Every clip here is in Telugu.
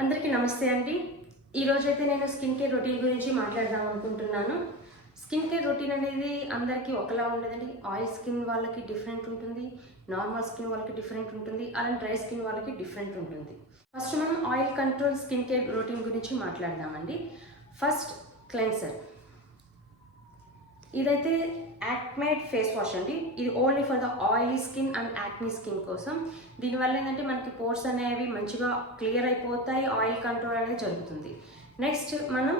అందరికీ నమస్తే అండి. ఈరోజైతే నేను స్కిన్ కేర్ రొటీన్ గురించి మాట్లాడదాం అనుకుంటున్నాను. స్కిన్ కేర్ రొటీన్ అనేది అందరికీ ఒకలా ఉండదండి. ఆయిల్ స్కిన్ వాళ్ళకి డిఫరెంట్ ఉంటుంది, నార్మల్ స్కిన్ వాళ్ళకి డిఫరెంట్ ఉంటుంది, అలానే డ్రై స్కిన్ వాళ్ళకి డిఫరెంట్ ఉంటుంది. ఫస్ట్ మనం oil control skin care routine గురించి మాట్లాడదామండి. First cleanser. ఇదైతే యాక్మేడ్ ఫేస్ వాష్ అండి. ఇది only for the oily skin and acne skin కోసం. దీనివల్ల ఏంటంటే మనకి పోర్స్ అనేవి మంచిగా క్లియర్ అయిపోతాయి, ఆయిల్ కంట్రోల్ అనేది జరుగుతుంది. నెక్స్ట్ మనం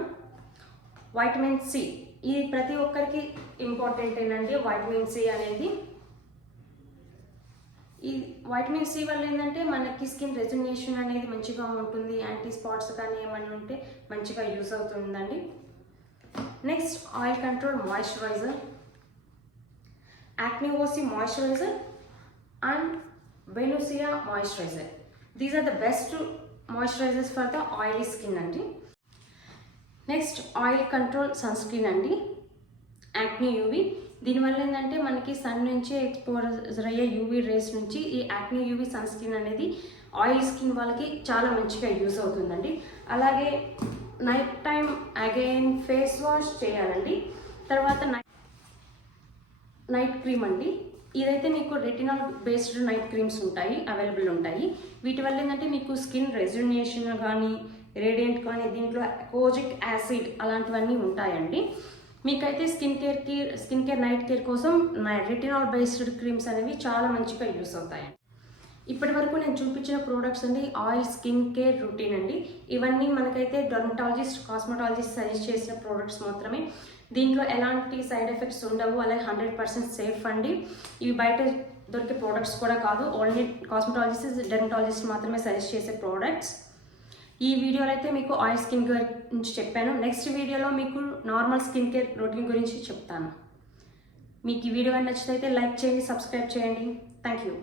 వైటమిన్ సి. ఇది ప్రతి ఒక్కరికి ఇంపార్టెంట్ ఏంటంటే వైటమిన్ సి అనేది. ఈ వైటమిన్ సి వల్ల ఏంటంటే మనకి స్కిన్ రెజ్యునేషన్ అనేది మంచిగా ఉంటుంది, యాంటీ స్పాట్స్ కానీ ఏమన్నా ఉంటే మంచిగా యూస్ అవుతుందండి. Next oil control moisturiser, Acne OC moisturizer and Venusia moisturizer. These are the best moisturizers for the oily skin అండి. Next oil control sunscreen అండి, యాక్నీ యూవీ. దీనివల్ల ఏంటంటే మనకి సన్ నుంచి ఎక్స్పోజర్ అయ్యే యూవీ రేస్ నుంచి ఈ యాక్నీ యూవీ సన్ స్క్రీన్ అనేది ఆయిల్ స్కిన్ వాళ్ళకి చాలా మంచిగా యూస్ అవుతుందండి. అలాగే night time again face wash చేయాలండి. తర్వాత నైట్ క్రీమ్ అండి. ఇదైతే మీకు రెటినాల్ బేస్డ్ నైట్ క్రీమ్స్ ఉంటాయి, అవైలబుల్ ఉంటాయి. వీటి వల్ల ఏంటంటే మీకు స్కిన్ రెజ్యునేషన్ కానీ రేడియంట్ కానీ దీంట్లో కోజిక్ యాసిడ్ అలాంటివన్నీ ఉంటాయండి. మీకైతే స్కిన్ కేర్ నైట్ కేర్ కోసం రెటినాల్ బేస్డ్ క్రీమ్స్ అనేవి చాలా మంచిగా యూస్ అవుతాయి. ఇప్పటి వరకు నేను చూపించిన ప్రోడక్ట్స్ అండి ఆయిల్ స్కిన్ కేర్ రొటీన్ అండి. ఇవన్నీ మనకైతే డర్మటాలజిస్ట్, కాస్మెటాలజిస్ట్ సజెస్ట్ చేసిన ప్రోడక్ట్స్ మాత్రమే. దీంట్లో ఎలాంటి సైడ్ ఎఫెక్ట్స్ ఉండవు, అలాగే 100% సేఫ్ అండి. ఇవి బయట దొరికే ప్రోడక్ట్స్ కూడా కాదు, ఓన్లీ కాస్మెటాలజిస్ట్, డెర్మటాలజిస్ట్ మాత్రమే సజెస్ట్ చేసే ప్రోడక్ట్స్. ఈ వీడియోలో అయితే మీకు ఆయిల్ స్కిన్ కేర్ గురించి చెప్పాను. నెక్స్ట్ వీడియోలో మీకు నార్మల్ స్కిన్ కేర్ రొటీన్ గురించి చెప్తాను. మీకు ఈ వీడియో నచ్చితే లైక్ చేయండి, సబ్స్క్రైబ్ చేయండి. Thank you.